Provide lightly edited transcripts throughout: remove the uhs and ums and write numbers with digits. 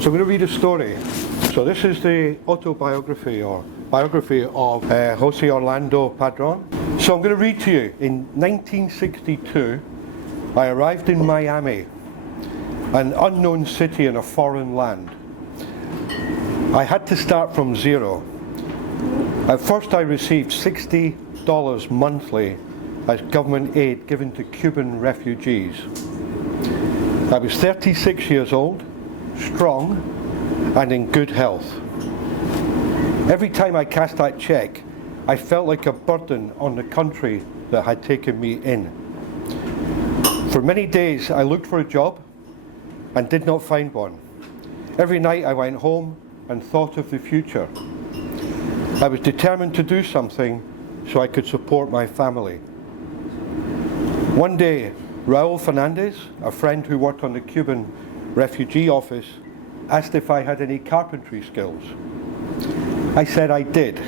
So I'm going to read a story. So this is the autobiography or biography of Jose Orlando Padron. So I'm going to read to you. In 1962, I arrived in Miami, an unknown city in a foreign land. I had to start from zero. At first I received $60 monthly as government aid given to Cuban refugees. I was 36 years old, strong, and in good health. Every time I cast that check, I felt like a burden on the country that had taken me in. For many days I looked for a job and did not find one. Every night I went home and thought of the future. I was determined to do something so I could support my family. One day, Raul Fernandez, a friend who worked on the Cuban refugee office, asked if I had any carpentry skills. I said I did.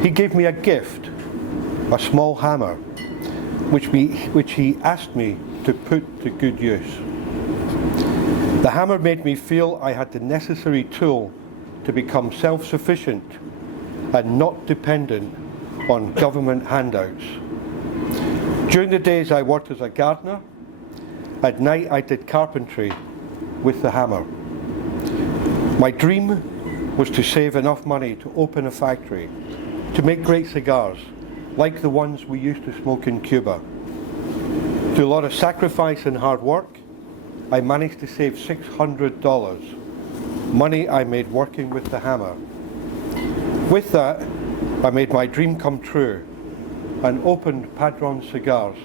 He gave me a gift, a small hammer, which he asked me to put to good use. The hammer made me feel I had the necessary tool to become self-sufficient and not dependent on government handouts. During the days I worked as a gardener. At night I did carpentry with the hammer. My dream was to save enough money to open a factory, to make great cigars, like the ones we used to smoke in Cuba. Through a lot of sacrifice and hard work, I managed to save $600, money I made working with the hammer. With that, I made my dream come true and opened Padron Cigars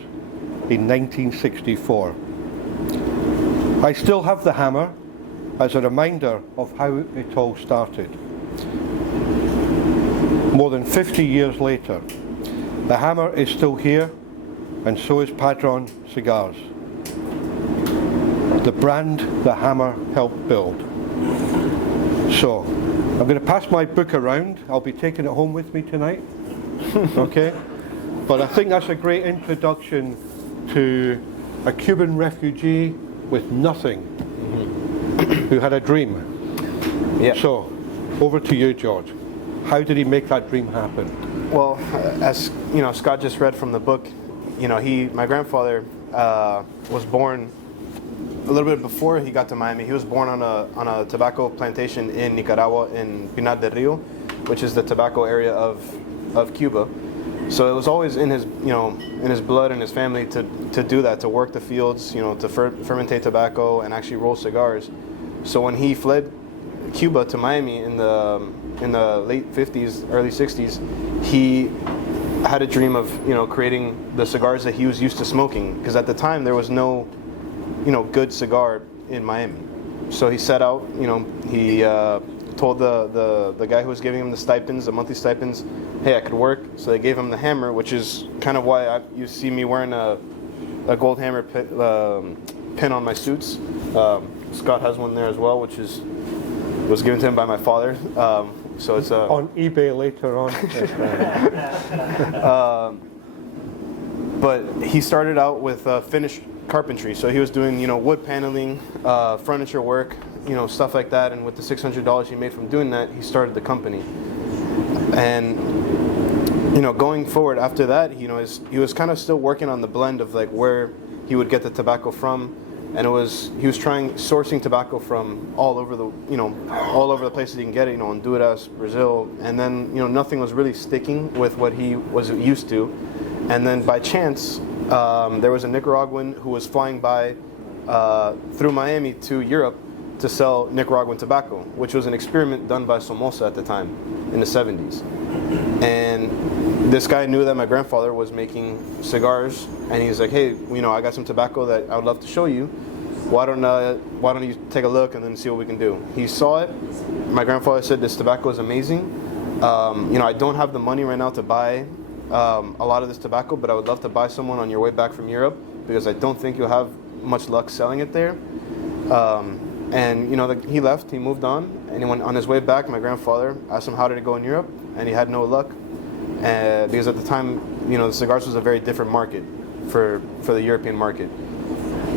in 1964. I still have the hammer as a reminder of how it all started. More than 50 years later, the hammer is still here, and so is Padron Cigars, the brand the hammer helped build. So, I'm going to pass my book around. I'll be taking it home with me tonight. Okay? But I think that's a great introduction to a Cuban refugee with nothing, who had a dream. Yeah. So, over to you, George. How did he make that dream happen? Well, as you know, Scott just read from the book. You know, my grandfather was born a little bit before he got to Miami. He was born on a tobacco plantation in Nicaragua, in Pinar del Rio, which is the tobacco area of Cuba. So it was always in his blood and his family to do that, to work the fields, to fermentate tobacco and actually roll cigars. So when he fled Cuba to Miami in the late 50s, early 60s, he had a dream of creating the cigars that he was used to smoking, because at the time there was no good cigar in Miami. So he set out, he told the guy who was giving him the stipends, the monthly stipends, hey, I could work. So they gave him the hammer, which is kind of why you see me wearing a gold hammer pin on my suits. Scott has one there as well, which was given to him by my father. So it's on eBay later on. But he started out with finished carpentry, so he was doing wood paneling, furniture work, stuff like that. And with the $600 he made from doing that, he started the company. And going forward after that, he was kind of still working on the blend of like where he would get the tobacco from, and he was sourcing tobacco from all over the places he can get it, Honduras, Brazil, and then nothing was really sticking with what he was used to. And then by chance, there was a Nicaraguan who was flying by through Miami to Europe to sell Nicaraguan tobacco, which was an experiment done by Somoza at the time in the 70s. And this guy knew that my grandfather was making cigars, and he's like, hey, I got some tobacco that I would love to show you. Why don't you take a look and then see what we can do? He saw it. My grandfather said, this tobacco is amazing. I don't have the money right now to buy a lot of this tobacco, but I would love to buy someone on your way back from Europe, because I don't think you'll have much luck selling it there. And he left, he moved on, and he went on his way back. My grandfather asked him how did it go in Europe, and he had no luck, because at the time, the cigars was a very different market for the European market.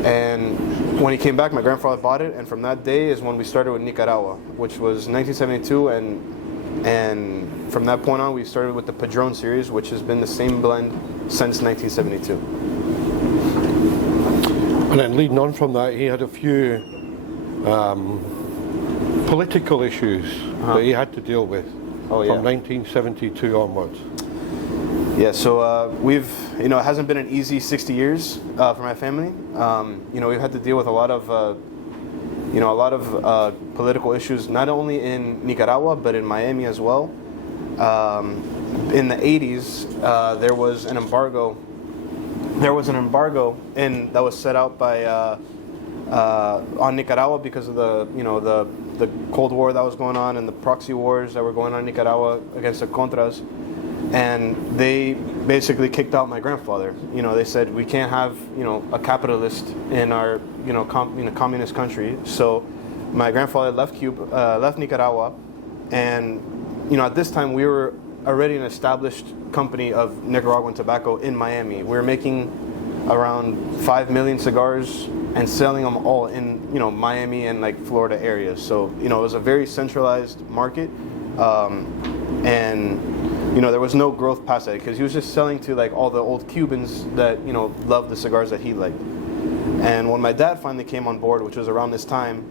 And when he came back, my grandfather bought it, and from that day is when we started with Nicaragua, which was 1972, and from that point on, we started with the Padron series, which has been the same blend since 1972. And then leading on from that, he had a few political issues that he had to deal with from 1972 onwards. Yeah, so we've, it hasn't been an easy 60 years for my family. We've had to deal with a lot of political issues, not only in Nicaragua, but in Miami as well. In the 80s, there was an embargo. There was an embargo that was set out by on Nicaragua because of the Cold War that was going on and the proxy wars that were going on in Nicaragua against the Contras. And they basically kicked out my grandfather. They said we can't have a capitalist in our communist country. So my grandfather left Nicaragua, and at this time we were already an established company of Nicaraguan tobacco in Miami. We were making around 5 million cigars and selling them all in Miami and like Florida areas. So it was a very centralized market, and there was no growth past that because he was just selling to like all the old Cubans that loved the cigars that he liked. And when my dad finally came on board, which was around this time,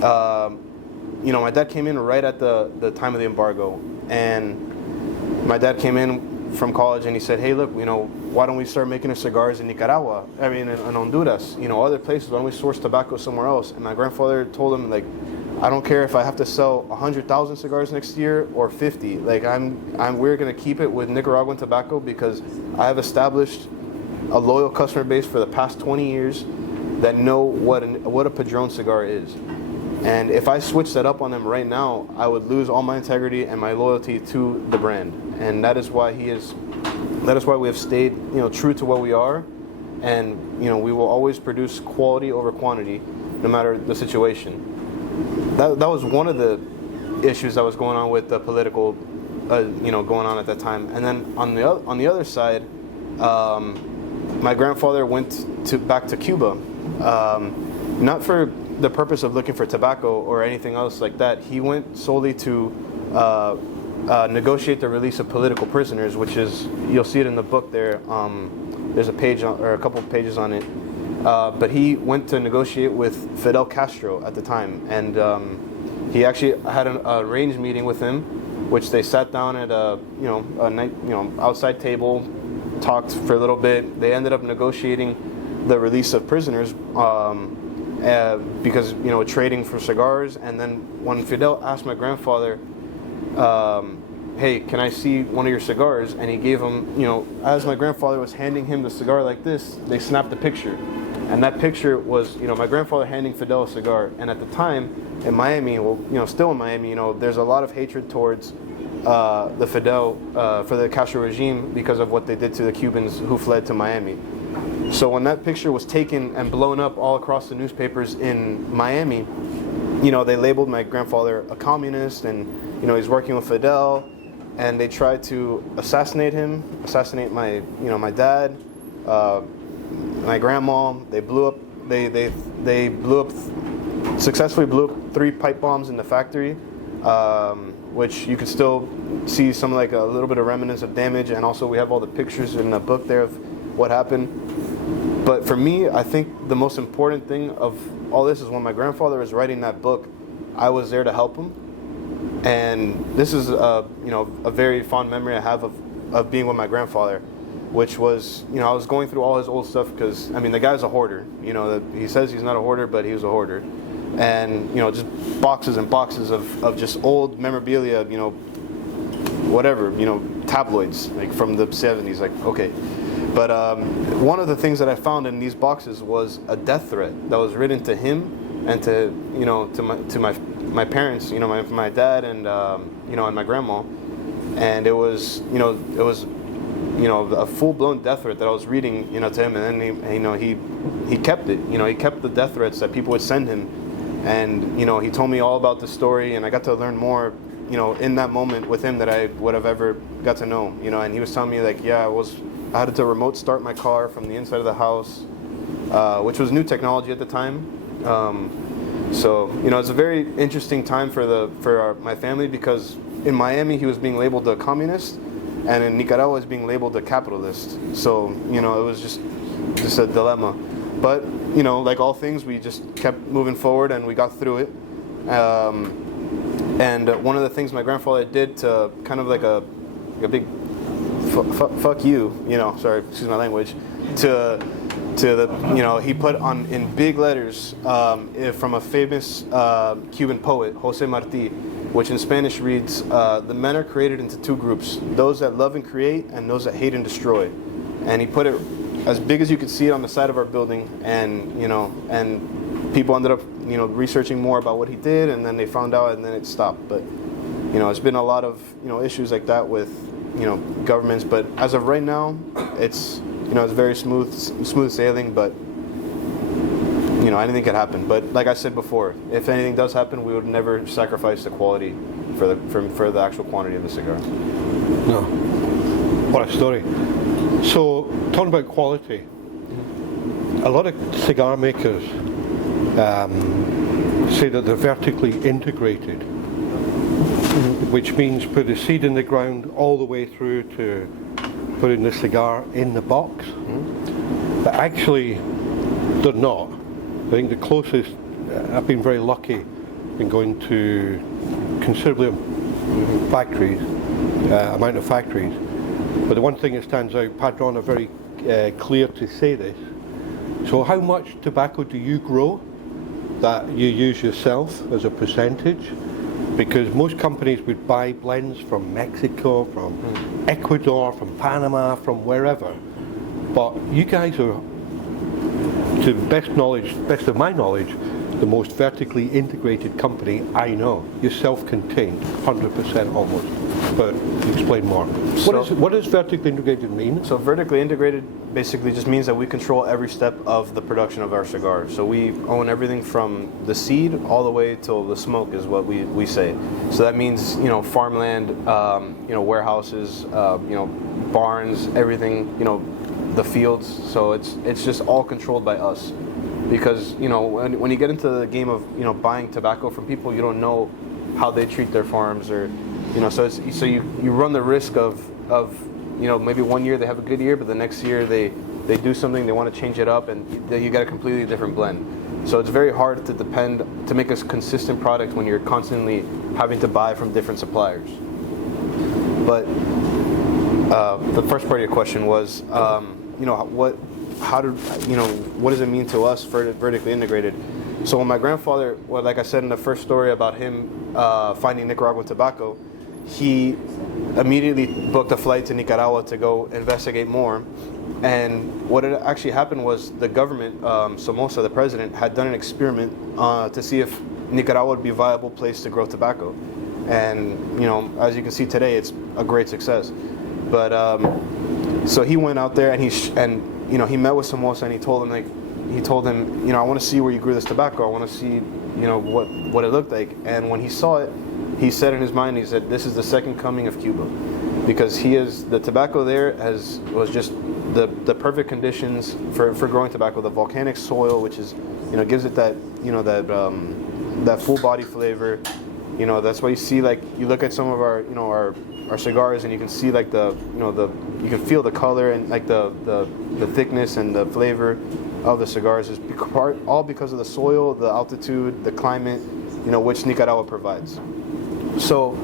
my dad came in right at the time of the embargo, and my dad came in from college and he said, hey, look, why don't we start making our cigars in Nicaragua? I mean, in Honduras, other places. Why don't we source tobacco somewhere else? And my grandfather told him, like, I don't care if I have to sell 100,000 cigars next year or 50. Like, we're gonna keep it with Nicaraguan tobacco because I have established a loyal customer base for the past 20 years that know what a Padron cigar is. And if I switch that up on them right now, I would lose all my integrity and my loyalty to the brand. And that is why we have stayed, true to what we are. And, we will always produce quality over quantity, no matter the situation. That was one of the issues that was going on with the political, going on at that time. And then on the other side, my grandfather went back to Cuba, not for the purpose of looking for tobacco or anything else like that. He went solely to negotiate the release of political prisoners, which is, you'll see it in the book there. There's a page or a couple of pages on it. But he went to negotiate with Fidel Castro at the time, and he actually had an arranged meeting with him, which they sat down at a outside table, talked for a little bit. They ended up negotiating the release of prisoners because trading for cigars. And then when Fidel asked my grandfather, hey, can I see one of your cigars? And he gave him, as my grandfather was handing him the cigar like this, they snapped a picture. And that picture was, my grandfather handing Fidel a cigar. And at the time in Miami, still in Miami, there's a lot of hatred towards the Fidel, for the Castro regime because of what they did to the Cubans who fled to Miami. So when that picture was taken and blown up all across the newspapers in Miami, they labeled my grandfather a communist, and he's working with Fidel, and they tried to assassinate him, my my dad, my grandma. They successfully blew up 3 pipe bombs in the factory, which you could still see some like a little bit of remnants of damage, and also we have all the pictures in the book there of what happened. But for me, I think the most important thing of all this is when my grandfather was writing that book, I was there to help him. And this is a very fond memory I have of being with my grandfather, which was, I was going through all his old stuff because, the guy's a hoarder. He says he's not a hoarder, but he was a hoarder. And, just boxes and boxes of just old memorabilia, whatever, tabloids, like from the 70s, like, okay. But one of the things that I found in these boxes was a death threat that was written to him and to my parents, my dad and and my grandma, and it was a full-blown death threat that I was reading to him, and then he kept it. He kept the death threats that people would send him, and he told me all about the story, and I got to learn more in that moment with him that I would have ever got to know. And he was telling me like, I had to remote start my car from the inside of the house, which was new technology at the time. So it's a very interesting time for my family, because in Miami he was being labeled a communist, and in Nicaragua is being labeled a capitalist. So it was just a dilemma. But like all things, we just kept moving forward and we got through it. And one of the things my grandfather did to kind of like a big fuck you, sorry, excuse my language, to the he put on in big letters from a famous Cuban poet, Jose Marti, which in Spanish reads, "The men are created into two groups: those that love and create, and those that hate and destroy." And he put it as big as you could see it on the side of our building, and and people ended up researching more about what he did, and then they found out, and then it stopped. But it's been a lot of issues like that with governments, but as of right now, it's it's very smooth sailing. But anything could happen. But like I said before, if anything does happen, we would never sacrifice the quality for the actual quantity of the cigar. No, what a story. So talking about quality, a lot of cigar makers say that they're vertically integrated, which means put the seed in the ground all the way through to putting the cigar in the box. But actually, they're not. I think the closest, I've been very lucky in going to considerably amount of factories. But the one thing that stands out, Padron are very clear to say this. So how much tobacco do you grow that you use yourself as a percentage? Because most companies would buy blends from Mexico, from Ecuador, from Panama, from wherever. But you guys are, to the best of my knowledge, the most vertically integrated company I know. You're self-contained, 100% almost. But explain more. What does vertically integrated mean? So vertically integrated basically just means that we control every step of the production of our cigar. So we own everything from the seed all the way till the smoke is what we say. So that means farmland, warehouses, barns, everything, the fields. So it's just all controlled by us. Because when you get into the game of buying tobacco from people, you don't know how they treat their farms, or so you run the risk of maybe one year they have a good year, but the next year they do something, they want to change it up, and you get a completely different blend. So it's very hard to make a consistent product when you're constantly having to buy from different suppliers. But the first part of your question was what does it mean to us for vertically integrated? So when my grandfather, like I said in the first story about him finding Nicaraguan tobacco, he immediately booked a flight to Nicaragua to go investigate more. And what had actually happened was the government, Somoza, the president, had done an experiment to see if Nicaragua would be a viable place to grow tobacco. And as you can see today, it's a great success. But so he went out there and he met with Somoza, and he told him, I want to see where you grew this tobacco. I want to see, what it looked like. And when he saw it, he said in his mind, he said, this is the second coming of Cuba, because the tobacco there was just the perfect conditions for growing tobacco. The volcanic soil, which is, gives it that, that full body flavor. That's why you see, like, you look at some of our, our cigars, and you can see like you can feel the color and like the thickness and the flavor of the cigars is all because of the soil, the altitude, the climate, which Nicaragua provides. So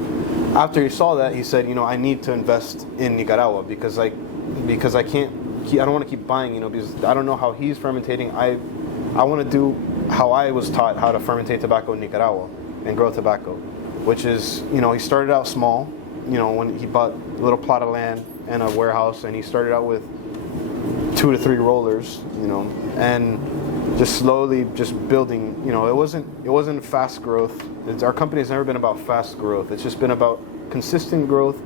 after he saw that, he said, I need to invest in Nicaragua because I don't want to keep buying, because I don't know how he's fermentating. I want to do how I was taught how to fermentate tobacco in Nicaragua and grow tobacco, which is, he started out small, when he bought a little plot of land and a warehouse, and he started out with 2 to 3 rollers, and just slowly just building. It wasn't fast growth. Our company has never been about fast growth. It's just been about consistent growth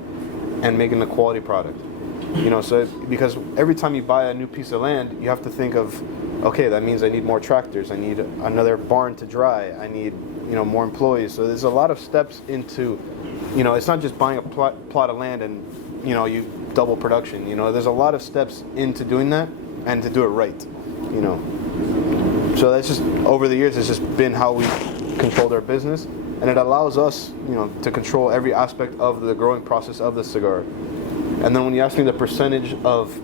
and making a quality product. So because every time you buy a new piece of land, you have to think of, okay, that means I need more tractors, I need another barn to dry, I need more employees. So there's a lot of steps into, it's not just buying a plot of land and you double production. There's a lot of steps into doing that and to do it right. So that's just, over the years, it's just been how we controlled our business, and it allows us, to control every aspect of the growing process of the cigar. And then when you ask me the percentage of,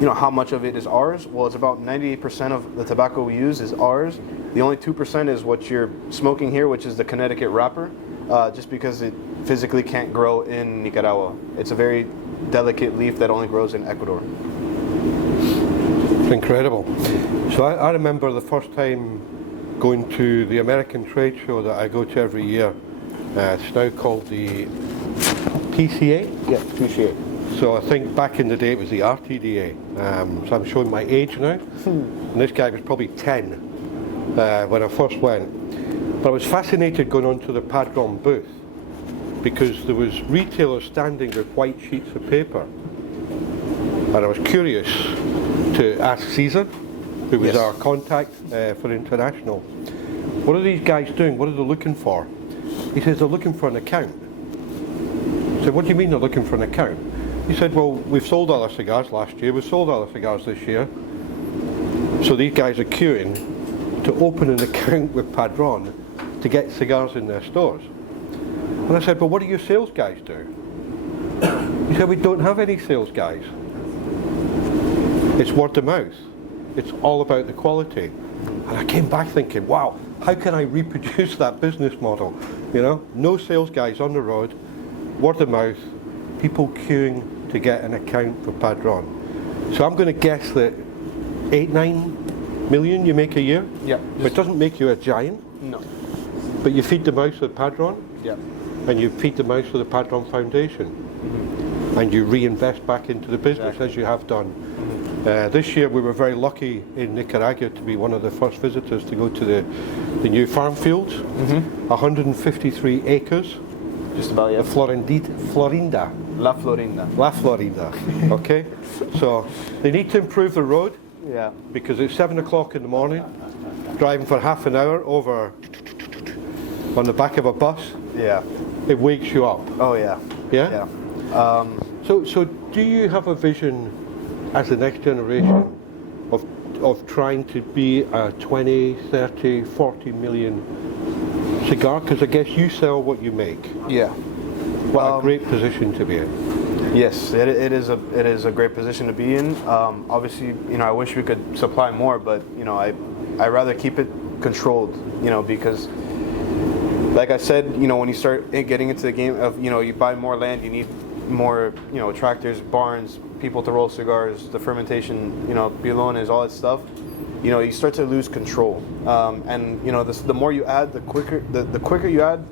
how much of it is ours, well, it's about 98% of the tobacco we use is ours. The only 2% is what you're smoking here, which is the Connecticut wrapper, just because it physically can't grow in Nicaragua. It's a very delicate leaf that only grows in Ecuador. It's incredible. So I remember the first time going to the American trade show that I go to every year. It's now called the PCA. Yeah, PCA. So I think back in the day it was the RTDA. So I'm showing my age now. And this guy was probably 10 when I first went. But I was fascinated going onto the Padron booth because there was retailers standing with white sheets of paper. And I was curious to ask Caesar, who was our contact for international, what are these guys doing? What are they looking for? He says they're looking for an account. I said, what do you mean they're looking for an account? He said, well, we've sold all our cigars last year, we've sold all our cigars this year, so these guys are queuing to open an account with Padron to get cigars in their stores. And I said, well, what do your sales guys do? He said, we don't have any sales guys. It's word of mouth. It's all about the quality. And I came back thinking, wow, how can I reproduce that business model? No sales guys on the road, word of mouth, people queuing to get an account for Padron. So I'm going to guess that 8-9 million you make a year? Yeah. But it doesn't make you a giant? No. But you feed the mouse with Padron? Yeah. And you feed the mouse with the Padron Foundation? Mm-hmm. And you reinvest back into the business as you have done. Mm-hmm. This year we were very lucky in Nicaragua to be one of the first visitors to go to the new farm fields. Mm-hmm. 153 acres. Just about, yeah. The Florinda. La Florinda. La Florinda. Okay? So they need to improve the road. Yeah. Because it's 7 o'clock in the morning, driving for half an hour over on the back of a bus. Yeah. It wakes you up. Oh, yeah. Yeah? Yeah. So do you have a vision as the next generation of trying to be a 20, 30, 40 million cigar? Because I guess you sell what you make. Yeah. What a great position to be in. Yes, it is a great position to be in. Obviously, I wish we could supply more, but I rather keep it controlled. Because, like I said, when you start getting into the game of you buy more land, you need more tractors, barns, people to roll cigars, the fermentation, bilones, all that stuff. You start to lose control, and the more you add, the quicker you add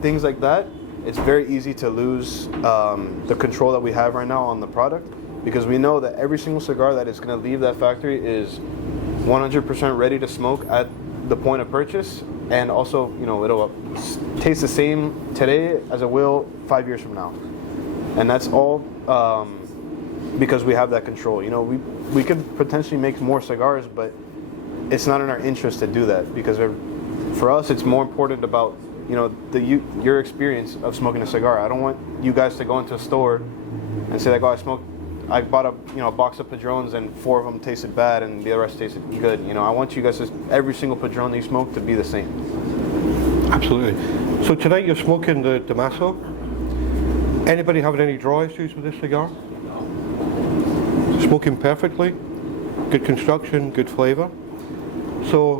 things like that. It's very easy to lose the control that we have right now on the product, because we know that every single cigar that is going to leave that factory is 100% ready to smoke at the point of purchase, and also it'll taste the same today as it will 5 years from now, and that's all because we have that control. We could potentially make more cigars, but it's not in our interest to do that, because for us it's more important about your experience of smoking a cigar. I don't want you guys to go into a store and say like, oh, I bought a box of Padrones and 4 of them tasted bad and the rest tasted good. I want you guys every single Padron that you smoke to be the same. Absolutely. So tonight you're smoking the Damaso. Anybody having any draw issues with this cigar? Smoking perfectly, good construction, good flavour. So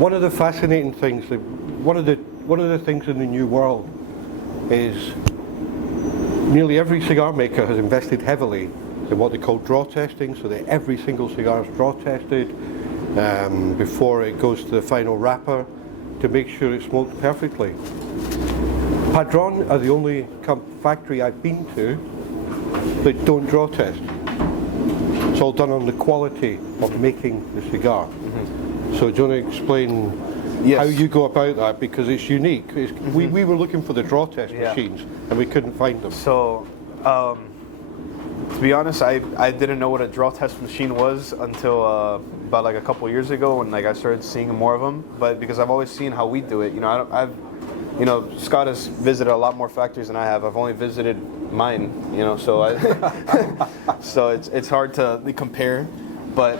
one of the fascinating things, one of the things in the new world is nearly every cigar maker has invested heavily in what they call draw testing, so that every single cigar is draw tested before it goes to the final wrapper to make sure it's smoked perfectly. Padron are the only factory I've been to that don't draw test. It's all done on the quality of making the cigar. Mm-hmm. So do you want to explain how you go about that, because it's unique. We were looking for the draw test machines and we couldn't find them. So, to be honest, I didn't know what a draw test machine was until about like a couple of years ago when I started seeing more of them. But because I've always seen how we do it, Scott has visited a lot more factories than I have. I've only visited mine, so so it's hard to compare. But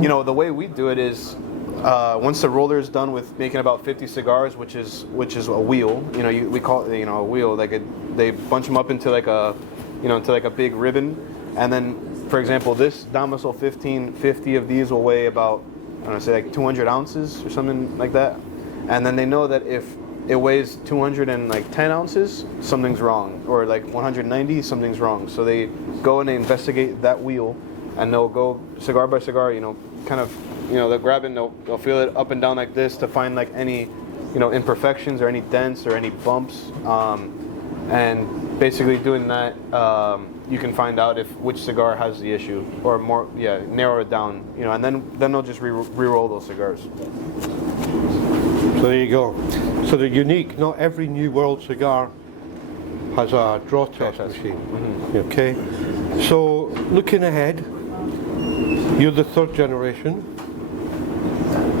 you know, the way we do it is once the roller is done with making about 50 cigars, which is a wheel. You know, we call it, you know, a wheel. Like they bunch them up into like a, you know, into like a big ribbon, and then, for example, this Damaso 1550 of these will weigh about, I don't know, say like 200 ounces or something like that, and then they know that if it weighs 210 ounces, something's wrong, or like 190, something's wrong. So they go and they investigate that wheel, and they'll go cigar by cigar, you know, kind of, you know, they'll grab it and they'll feel it up and down like this to find like any, you know, imperfections or any dents or any bumps, and basically doing that, you can find out if which cigar has the issue, or more, narrow it down, you know, and then they'll just re-roll those cigars. So there you go. So they're unique. Not every New World cigar has a draw test machine. Mm-hmm. Okay. So looking ahead, you're the third generation.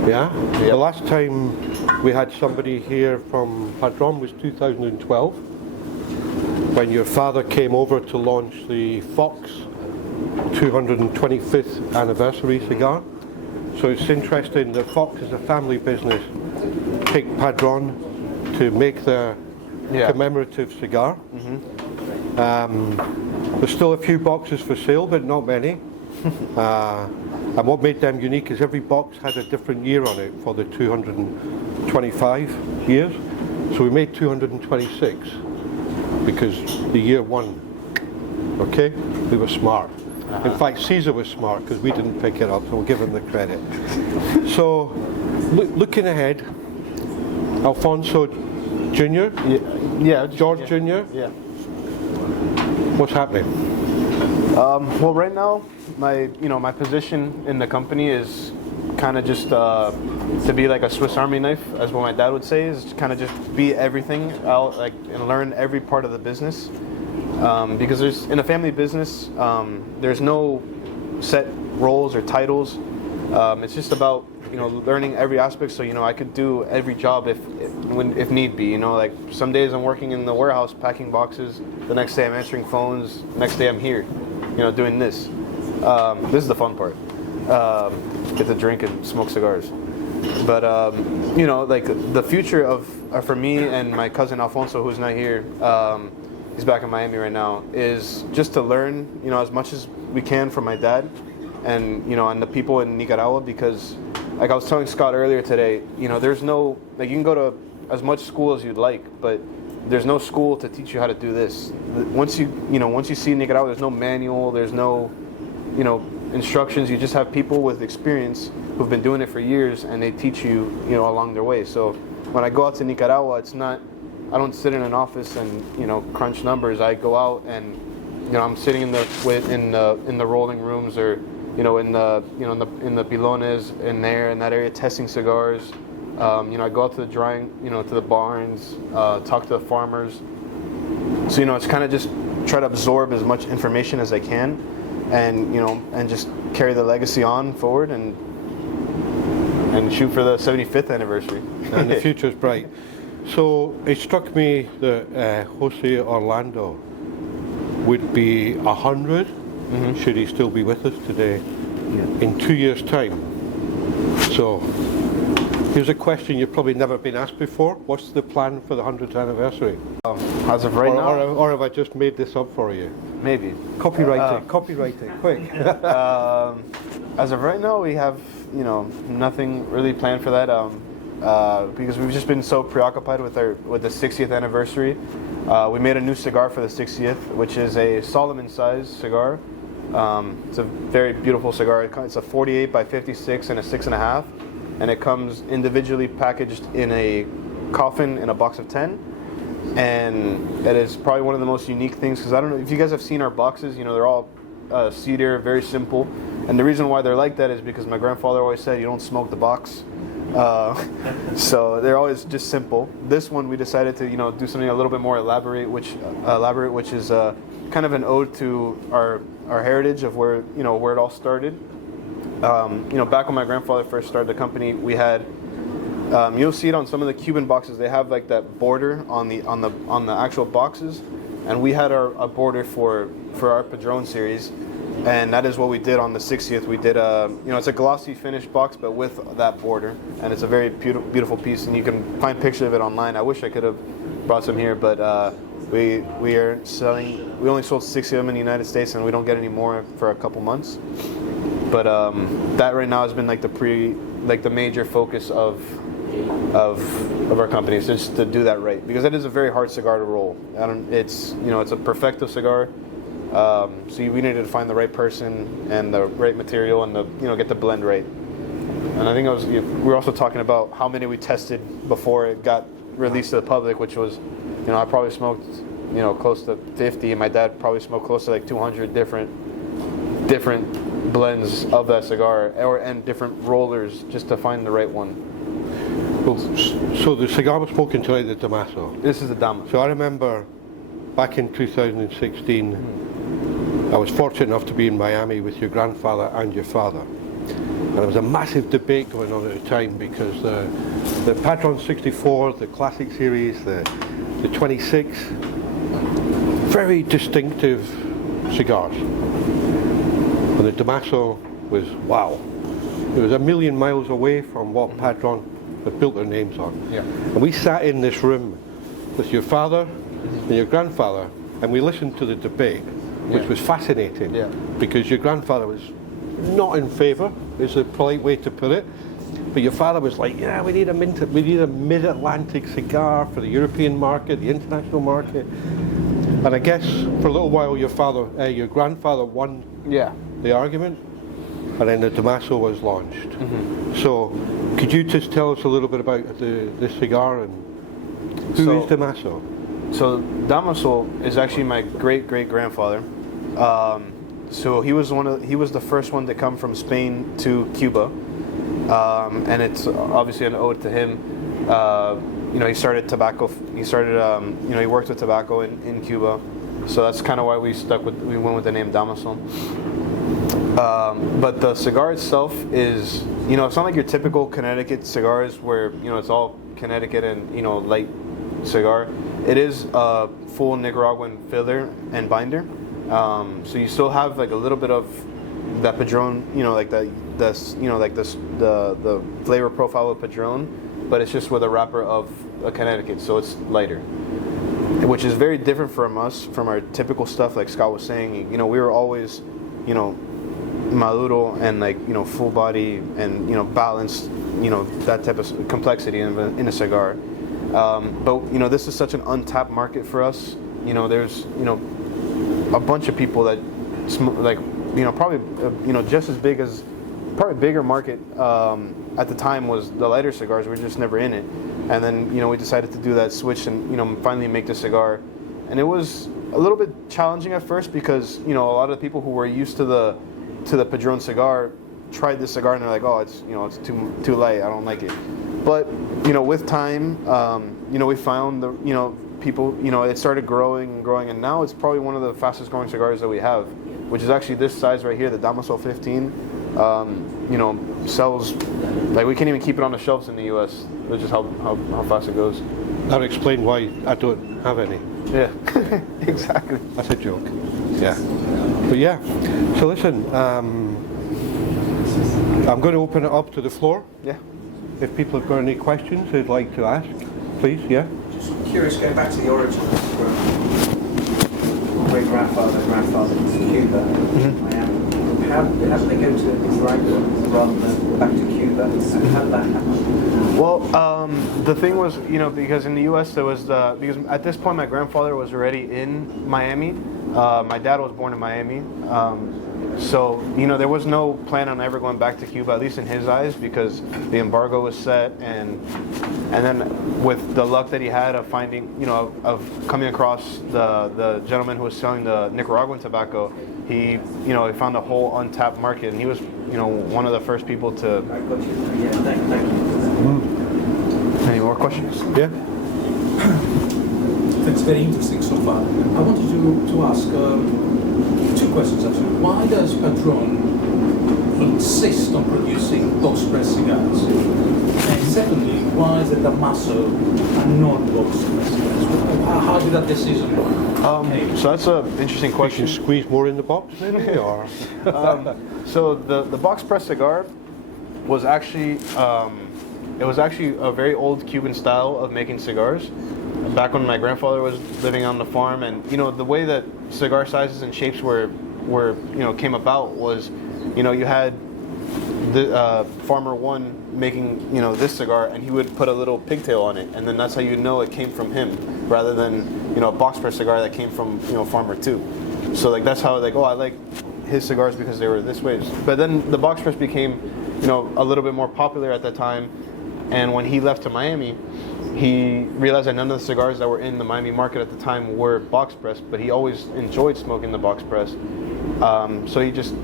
Yeah. Yep. The last time we had somebody here from Padron was 2012, when your father came over to launch the Fox 225th anniversary cigar. So it's interesting that Fox is a family business. Picked Padron to make the commemorative cigar. Mm-hmm. There's still a few boxes for sale, but not many. And what made them unique is every box had a different year on it for the 225 years. So we made 226 because the year one. Okay, we were smart. In fact, Caesar was smart because we didn't pick it up, so we'll give him the credit. So, looking ahead, Alfonso Jr. George Jr. Yeah. What's happening? Well, right now, my position in the company is kind of just to be like a Swiss Army knife, as what my dad would say, is kind of just be everything out, like, and learn every part of the business. Because in a family business, there's no set roles or titles. It's just about, you know, learning every aspect, so, you know, I could do every job if need be. You know, like some days I'm working in the warehouse packing boxes, the next day I'm answering phones, next day I'm here, you know, doing this. This is the fun part. Get to drink and smoke cigars. But you know, like the future of for me and my cousin Alfonso, who's not here, he's back in Miami right now, is just to learn, you know, as much as we can from my dad, and, you know, and the people in Nicaragua, because, like I was telling Scott earlier today, you know, there's no, like, you can go to as much school as you'd like, but there's no school to teach you how to do this. Once you see Nicaragua, there's no manual, there's no, you know, instructions. You just have people with experience who've been doing it for years, and they teach you, you know, along their way. So when I go out to Nicaragua, it's not, I don't sit in an office and, you know, crunch numbers. I go out and, you know, I'm sitting in the rolling rooms, or, you know, in the pilones in that area, testing cigars. You know, I go out to the drying, you know, to the barns, talk to the farmers. So, you know, it's kind of just try to absorb as much information as I can, and, you know, and just carry the legacy on forward and shoot for the 75th anniversary. And the future's bright. So it struck me that Jose Orlando would be 100, should he still be with us today, in 2 years' time. So here's a question you've probably never been asked before. What's the plan for the 100th anniversary? As of right now? Or have I just made this up for you? Maybe. Copyright it, quick. As of right now, we have, you know, nothing really planned for that. Because we've just been so preoccupied with the 60th anniversary. We made a new cigar for the 60th, which is a Solomon-sized cigar. It's a very beautiful cigar. It's a 48 by 56 and a 6.5, and it comes individually packaged in a coffin in a box of 10. And it is probably one of the most unique things, because I don't know if you guys have seen our boxes. You know, they're all cedar, very simple. And the reason why they're like that is because my grandfather always said, you don't smoke the box. So they're always just simple. This one we decided to, you know, do something a little bit more elaborate, which is kind of an ode to our heritage of where it all started. You know, back when my grandfather first started the company, we had, you'll see it on some of the Cuban boxes. They have like that border on the actual boxes, and we had a border for our Padron series. And that is what we did on the 60th. We did it's a glossy finished box, but with that border, and it's a very beautiful piece. And you can find pictures of it online. I wish I could have brought some here, but we are selling. We only sold 60 of them in the United States, and we don't get any more for a couple months. But that right now has been like the major focus of our company, is just to do that right, because it is a very hard cigar to roll. It's a perfecto cigar. So we needed to find the right person and the right material and get the blend right. And I think we were also talking about how many we tested before it got released to the public, which was, I probably smoked, close to 50, and my dad probably smoked close to like 200 different blends of that cigar, and different rollers, just to find the right one. Well, so the cigar was spoken to like the Damaso. This is the Damaso. So I remember back in 2016, I was fortunate enough to be in Miami with your grandfather and your father. And there was a massive debate going on at the time, because the Padron 64, the Classic Series, the 26, very distinctive cigars. And the Damaso was, wow. It was a million miles away from what Padron had built their names on. Yeah. And we sat in this room with your father and your grandfather, and we listened to the debate, which was fascinating, because your grandfather was not in favour, is the polite way to put it, but your father was like, yeah, we need a mid-Atlantic cigar for the European market, the international market. And I guess for a little while your grandfather won the argument, and then the Damaso was launched. So could you just tell us a little bit about this cigar, and who is Damaso? So Damaso is actually my great-great-grandfather. So he was the first one to come from Spain to Cuba, and it's obviously an ode to him. He started tobacco. He worked with tobacco in Cuba, so that's kind of why we went with the name Damaso. But the cigar itself is, it's not like your typical Connecticut cigars where it's all Connecticut and light cigar. It is a full Nicaraguan filler and binder. So you still have like a little bit of that Padron, the flavor profile of Padron, but it's just with a wrapper of a Connecticut, so it's lighter, which is very different from our typical stuff. Like Scott was saying, we were always, maduro and full body and balanced, that type of complexity in a cigar. But this is such an untapped market for us. There's a bunch of people that probably just as big as, probably bigger market at the time was the lighter cigars. We were just never in it, and then we decided to do that switch and finally make the cigar. And it was a little bit challenging at first, because a lot of the people who were used to the Padron cigar tried this cigar and they're like, oh, it's too light, I don't like it. But with time, we found the people, it started growing, and now it's probably one of the fastest growing cigars that we have, which is actually this size right here, the Damaso 15. Sells, like, we can't even keep it on the shelves in the U.S. Which is how fast it goes. That explains why I don't have any. Yeah, exactly. That's a joke. Yeah. But yeah, so listen, I'm going to open it up to the floor. Yeah. If people have got any questions they'd like to ask, please, yeah. Just curious, going back to the origins, great-grandfather, grandfather to Cuba, Miami. How did they go to Nicaragua rather than back to Cuba? And how did that happen? Well, the thing was, because in the U.S. because at this point my grandfather was already in Miami. My dad was born in Miami. So, there was no plan on ever going back to Cuba, at least in his eyes, because the embargo was set, and then with the luck that he had of finding, of coming across the gentleman who was selling the Nicaraguan tobacco, he found a whole untapped market, and he was, one of the first people to. Yeah, thank you. Any more questions? Yeah. That's very interesting so far. I wanted to ask two questions actually. Why does Padron insist on producing box-press cigars? And secondly, why is the Damaso a non-box-press cigars? How why did that decision came? So that's an interesting You question. can squeeze more in the box, maybe, or So the box press cigar was actually it was actually a very old Cuban style of making cigars. Back when my grandfather was living on the farm, and the way that cigar sizes and shapes were came about was, you had the farmer one making this cigar, and he would put a little pigtail on it, and then that's how it came from him, rather than a box press cigar that came from farmer two. So like that's how I like his cigars because they were this way. But then the box press became a little bit more popular at that time, and when he left to Miami, he realized that none of the cigars that were in the Miami market at the time were box pressed, but he always enjoyed smoking the box press. So he just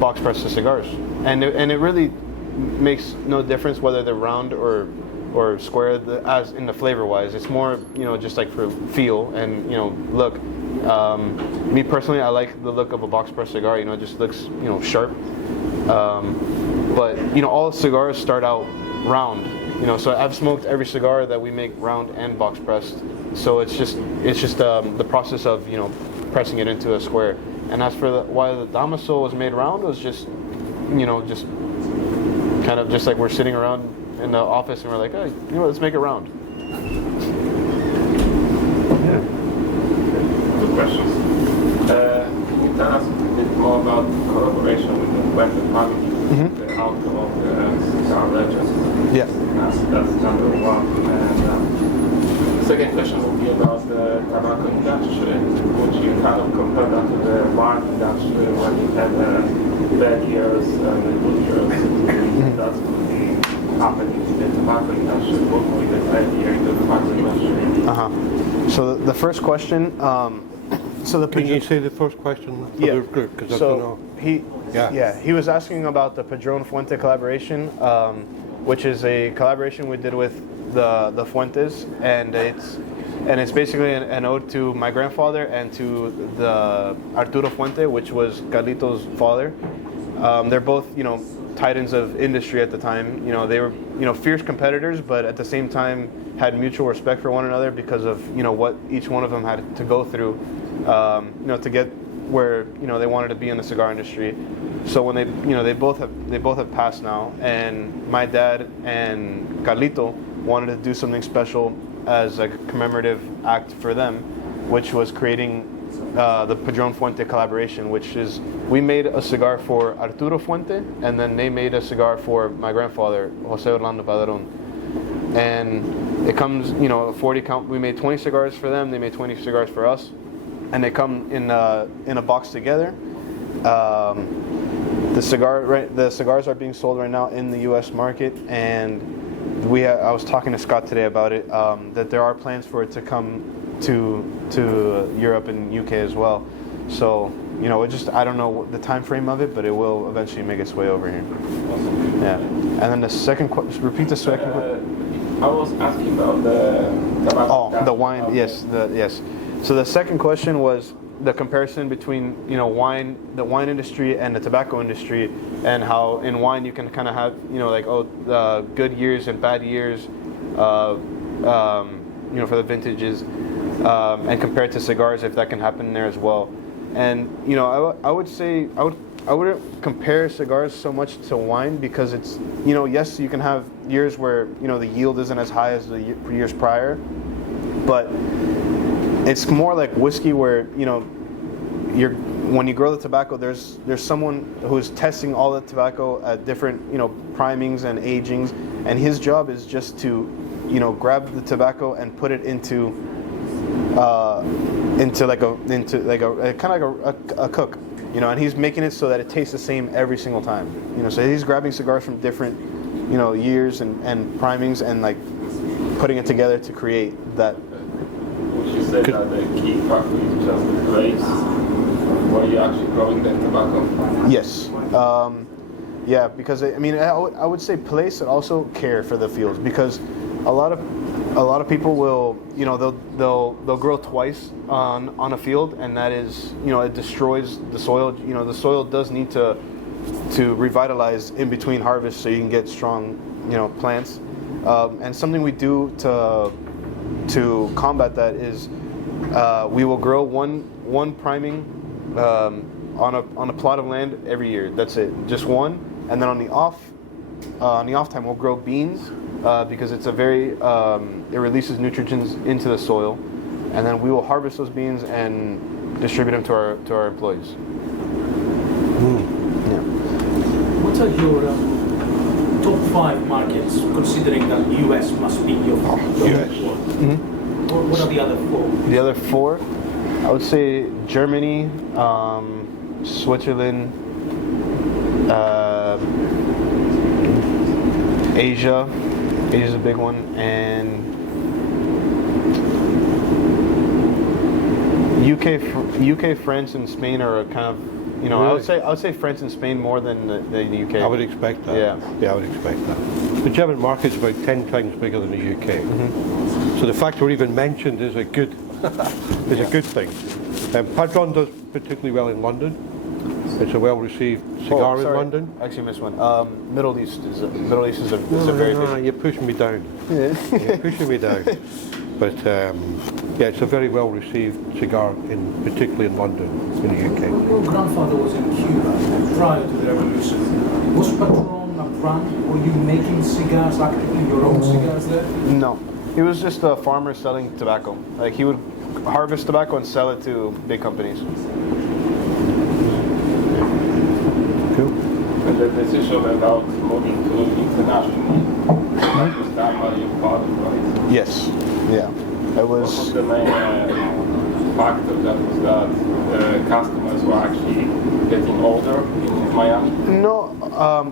box pressed the cigars, and it really makes no difference whether they're round or square as in the flavor wise. It's more just like for feel and look. Me personally, I like the look of a box press cigar. It just looks sharp. But all cigars start out round. So I've smoked every cigar that we make round and box pressed. So it's just the process of pressing it into a square. And as for why the Damaso was made round, was just just kind of just like we're sitting around in the office and we're like, hey, let's make it round. Two questions. Can you tell us a bit more about collaboration with the Puente family, the outcome of the cigar legend? Yeah. That's number one. And the second question would be about the tobacco industry. Would you kind of compare that to the wine industry when you had bad years and good years? That's what be happening in the tobacco industry. What would be the bad year in the tobacco industry? So the first question. can you say the first question for the group? Because I don't know. He was asking about the Padron Fuente collaboration, which is a collaboration we did with the Fuentes, and it's basically an ode to my grandfather and to the Arturo Fuente, which was Carlito's father. They're both titans of industry at the time. They were fierce competitors, but at the same time had mutual respect for one another because of what each one of them had to go through to get where they wanted to be in the cigar industry. So when they both have passed now, and my dad and Carlito wanted to do something special as a commemorative act for them, which was creating the Padron Fuente collaboration, which is we made a cigar for Arturo Fuente, and then they made a cigar for my grandfather, Jose Padron. And it comes, a 40 count. We made 20 cigars for them. They made 20 cigars for us, and they come in a box together. The cigars are being sold right now in the U.S. market, and I was talking to Scott today about it. That there are plans for it to come to Europe and UK as well. So I don't know the time frame of it, but it will eventually make its way over here. Yeah. And then the second question. Repeat the second question. I was asking about the tobacco. The wine. Yes. Yes. So the second question was the comparison between the wine industry and the tobacco industry, and how in wine you can kind of have good years and bad years, for the vintages, and compared to cigars, if that can happen there as well. And I would say I wouldn't compare cigars so much to wine, because it's yes, you can have years where the yield isn't as high as the years prior, but it's more like whiskey, where when you grow the tobacco, there's someone who's testing all the tobacco at different primings and agings, and his job is just to grab the tobacco and put it into a cook, and he's making it so that it tastes the same every single time. So he's grabbing cigars from different years and primings, and putting it together to create that. Would you say that the key factor is just the place where you're actually growing the tobacco? Yes. Yeah, because I would say place and also care for the fields, because a lot of people will they'll grow twice on a field, and that is it destroys the soil. The soil does need to revitalize in between harvests so you can get strong plants. And something we do to combat that is we will grow one priming on a plot of land every year. That's it, just one. And then on the off time, we'll grow beans because it's a very it releases nitrogens into the soil, and then we will harvest those beans and distribute them to our employees. Yeah. What are your top 5 markets, considering that US must be your US. What are the other 4? The other 4, I would say Germany, Switzerland, Asia. Asia's a big one, and UK, France, and Spain are kind of, you know, Really? I would say France and Spain more than the UK. I would expect that. Yeah. I would expect that. The German market's about 10 times bigger than the UK. So the fact we're even mentioned is a good a good thing. Padron does particularly well in London. It's a well-received cigar in sorry. London. I actually missed one. Middle East is a very big. You're pushing me down. You're pushing me down. But yeah, it's a very well-received cigar, particularly in London, in the UK. Your grandfather was in Cuba prior to the revolution. Was Padron a brand? Were you making cigars actively, your own cigars there? No, he was just a farmer selling tobacco. Like he would harvest tobacco and sell it to big companies. Cool. And the decision about moving to international, that was done by your father, right? Yes. Yeah. It What was was. the main factor that was that customers were actually getting older in Miami? No.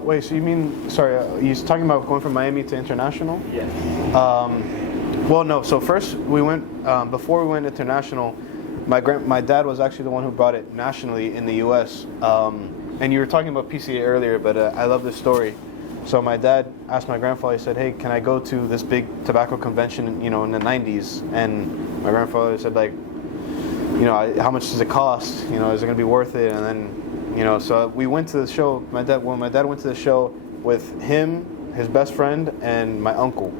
Wait. So you mean? Sorry. You're talking about going from Miami to international? Yes. Well, no. So first we went before we went international. My dad was actually the one who brought it nationally in the U.S. And you were talking about PCA earlier, but I love this story. So my dad asked my grandfather. He said, "Hey, can I go to this big tobacco convention, you know, in the '90s?" And my grandfather said, like, you know, how much does it cost? You know, is it gonna be worth it? And then, you know, so we went to the show. When my dad went to the show with him, his best friend, and my uncle,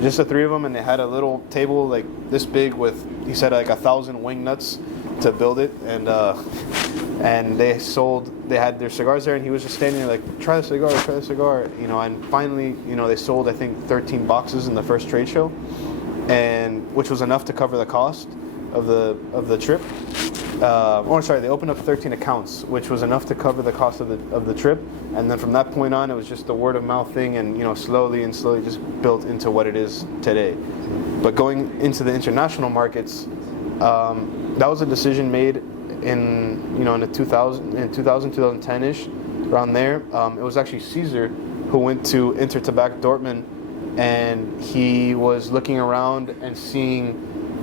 just the 3 of them, and they had a little table like this big with, he said, like 1,000 wing nuts to build it, and they had their cigars there, and he was just standing there like, try the cigar, you know, and finally, you know, they sold, I think, 13 boxes in the first trade show, and which was enough to cover the cost of the trip. They opened up 13 accounts, which was enough to cover the cost of the trip, and then from that point on, it was just the word of mouth thing, and you know, slowly just built into what it is today. But going into the international markets, that was a decision made in the 2010-ish, around there. It was actually Caesar who went to Intertabac Dortmund, and he was looking around and seeing,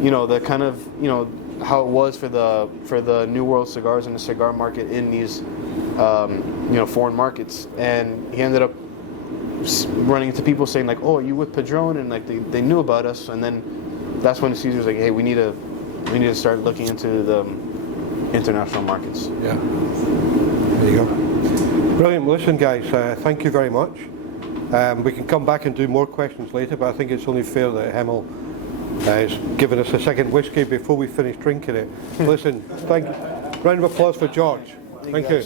you know, the kind of, you know, how it was for the New World cigars and the cigar market in these, foreign markets, and he ended up running into people saying like, "Oh, are you with Padron?" And like they knew about us, and then that's when Caesar was like, "Hey, we need to start looking into the international markets." Yeah. There you go. Brilliant. Well, listen, guys, thank you very much. We can come back and do more questions later, but I think it's only fair that Hemel has given us a second whiskey before we finish drinking it. Listen, round of applause for George. Thank you.